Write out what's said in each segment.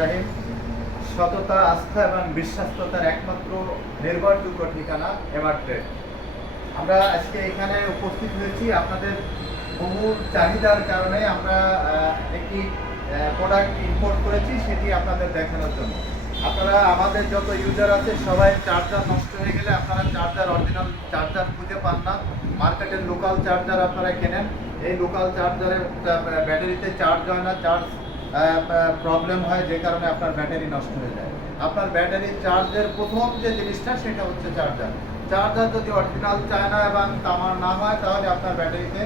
রহিম। সততা, আস্থা এবং বিশ্বাস্ততার একমাত্র নির্ভরযোগ্য ঠিকানা এভার ট্রেড আমরা আজকে এখানে উপস্থিত হয়েছি আপনাদের বহুল চাহিদার কারণে আমরা একটি প্রোডাক্ট ইম্পোর্ট করেছি, সেটি আপনাদের দেখানোর জন্য। আপনারা, আমাদের যত ইউজার আছে, সবাই চার্জার নষ্ট হয়ে গেলে আপনারা চার্জার অরিজিনাল চার্জার খুঁজে পান না। মার্কেটের লোকাল চার্জার আপনারা কেনেন। এই লোকাল চার্জারের ব্যাটারিতে চার্জ হয় না চার্জ প্রবলেম হয় যে কারণে আপনার ব্যাটারি নষ্ট হয়ে যায়। আপনার ব্যাটারি চার্জের প্রথম যে জিনিসটা, সেটা হচ্ছে চার্জার চার্জার যদি অরিজিনাল চায়না এবং তামার না হয়, তাহলে আপনার ব্যাটারিতে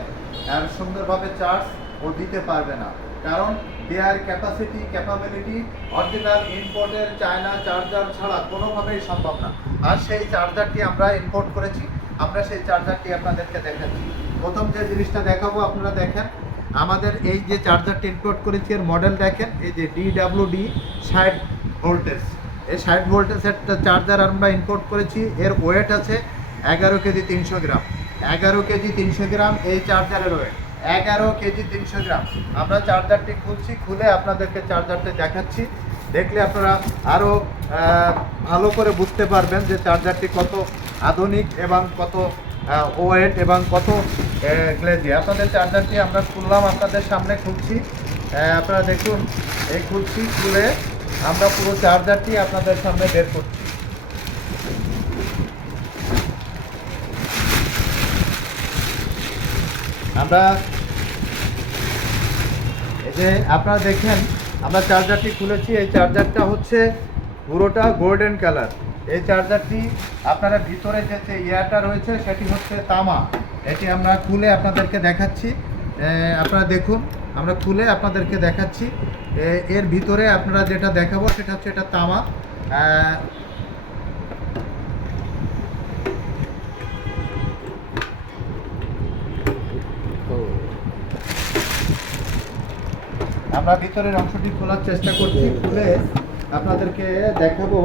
সুন্দরভাবে চার্জ ও দিতে পারবে না। কারণ দেয়ার ক্যাপাসিটি ক্যাপাবিলিটি অরিজিনাল ইম্পোর্টের চায়না চার্জার ছাড়া কোনোভাবেই সম্ভব না। আর সেই চার্জারটি আমরা ইম্পোর্ট করেছি। আমরা সেই চার্জারটি আপনাদেরকে দেখাচ্ছি। প্রথম যে জিনিসটা দেখাবো, আপনারা দেখেন। আমাদের এই যে চার্জারটি ইম্পোর্ট করেছি এর মডেল দেখেন, এই যে ডি ডাব্লিউ ডি ষাট ভোল্টেজ এই ষাট ভোল্টেজের চার্জার আমরা ইম্পোর্ট করেছি, এর ওয়েট আছে এগারো কেজি তিনশো গ্রাম। এগারো কেজি তিনশো গ্রাম এই চার্জারের ওয়েট এগারো কেজি তিনশো গ্রাম। আমরা চার্জারটি খুলছি, খুলে আপনাদেরকে চার্জারটি দেখাচ্ছি। দেখলে আপনারা আরও ভালো করে বুঝতে পারবেন যে চার্জারটি কত আধুনিক এবং কত ওয়েট এবং কত গ্লেজি আপনাদের চার্জারটি আমরা খুললাম, আপনাদের সামনে খুলছি। আপনারা দেখুন, এই খুলছি, খুলে আমরা পুরো চার্জারটি আপনাদের সামনে বের করছি। আমরা এই যে আপনারা দেখেন, আমরা চার্জারটি খুলেছি। এই চার্জারটা হচ্ছে পুরোটা গোল্ডেন কালার এই চার্জারটি আপনারা ভিতরে যে ইয়ারটা রয়েছে, সেটি হচ্ছে তামা। এটি আমরা খুলে আপনাদেরকে দেখাচ্ছি। আপনারা দেখুন, আমরা খুলে আপনাদেরকে দেখাচ্ছি। এর ভিতরে আপনারা যেটা দেখাবো, সেটা হচ্ছে এটা তামা। আমরা ভিতরের অংশটি খোলার চেষ্টা করছি। খুলে আপনাদেরকে দেখাবো।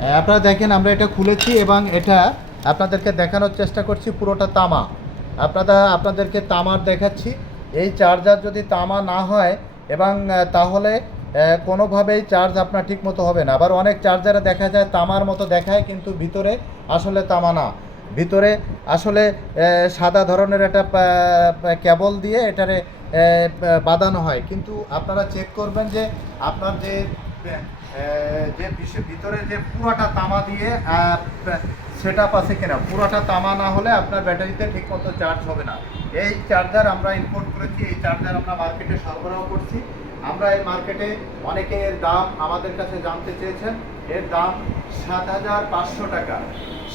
হ্যাঁ, আপনারা দেখেন আমরা এটা খুলেছি এবং এটা আপনাদেরকে দেখানোর চেষ্টা করছি পুরোটা তামা। আপনারা আপনাদেরকে তামার দেখাচ্ছি। এই চার্জার যদি তামা না হয় এবং তাহলে কোনোভাবেই চার্জ আপনার ঠিক মতো হবে না। আবার অনেক চার্জারে দেখা যায় তামার মতো দেখায় কিন্তু ভিতরে আসলে তামানা। ভিতরে আসলে সাদা ধরনের একটা কেবল দিয়ে এটারে বাঁধানো হয়। কিন্তু আপনারা চেক করবেন যে আপনার যে যে বিশ- ভিতরে যে পুরাটা তামা দিয়ে সেট আছে কিনা? পুরাটা তামা না হলে আপনার ব্যাটারিতে ঠিকমতো চার্জ হবে না। এই চার্জার আমরা ইম্পোর্ট করেছি, এই চার্জার আমরা মার্কেটে সরবরাহ করছি। আমরা এই মার্কেটে অনেকে এর দাম আমাদের কাছে জানতে চেয়েছেন। এর দাম সাত হাজার পাঁচশো টাকা।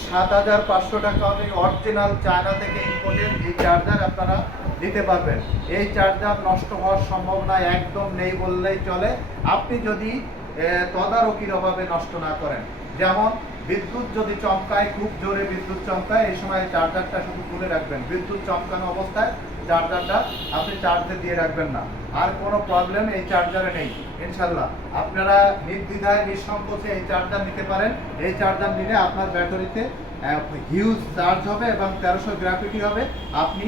সাত হাজার পাঁচশো টাকা হলে অরিজিনাল চায়না থেকে ইম্পোর্টেড এই চার্জার আপনারা নিতে পারবেন। এই চার্জার নষ্ট হওয়ার সম্ভাবনা একদম নেই বললেই চলে। আপনি যদি তদারকির অভাবে নষ্ট না করেন, যেমন বিদ্যুৎ যদি চমকায়, খুব জোরে বিদ্যুৎ চমকায়, এই সময় চার্জারটা শুধু তুলে রাখবেন। বিদ্যুৎ চমকানো অবস্থায় চার্জারটা আপনি চার্জে দিয়ে রাখবেন না। আর কোনো প্রবলেম এই চার্জারে নেই, ইনশাল্লাহ। আপনারা নির্দ্বিধায় নিঃসংকোচে এই চার্জার নিতে পারেন। এই চার্জার নিলে আপনার ব্যাটারিতে হিউজ চার্জ হবে এবং তেরোশো গ্রাফিটি হবে। আপনি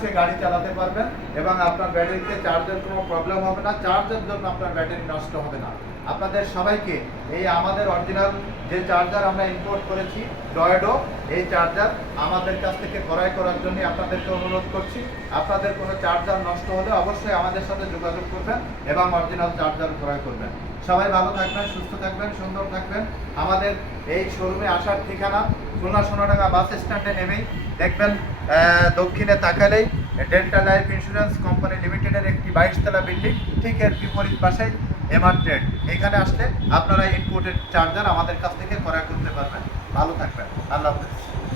সে গাড়ি চালাতে পারবেন এবং আপনার ব্যাটারিতে চার্জের কোনো প্রবলেম হবে না। চার্জের জন্য আপনার ব্যাটারি নষ্ট হবে না। আপনাদের সবাইকে এই আমাদের অরিজিনাল যে চার্জার আমরা ইম্পোর্ট করেছি ডয়েডো এই চার্জার আমাদের কাছ থেকে ক্রয় করার জন্য আপনাদেরকে অনুরোধ করছি। আপনাদের কোনো চার্জার নষ্ট হলে অবশ্যই আমাদের সাথে যোগাযোগ করবেন এবং অরিজিনাল চার্জার ক্রয় করবেন। সবাই ভালো থাকবেন, সুস্থ থাকবেন, সুন্দর থাকবেন। আমাদের এই শোরুমে আসার ঠিকানা খুলনা সোনাডাঙ্গা বাস স্ট্যান্ডে নেমেই দেখবেন দক্ষিণে তাকালেই ডেল্টা লাইফ ইন্স্যুরেন্স কোম্পানি লিমিটেডের একটি বাইশতলা বিল্ডিং, ঠিক এর বিপরীত পাশে এমআর ট্রেড এখানে আসলে আপনারা ইনপুটের চার্জার আমাদের কাছ থেকে ক্রয় করতে পারবেন। ভালো থাকবেন। আল্লাহ হাফেজ।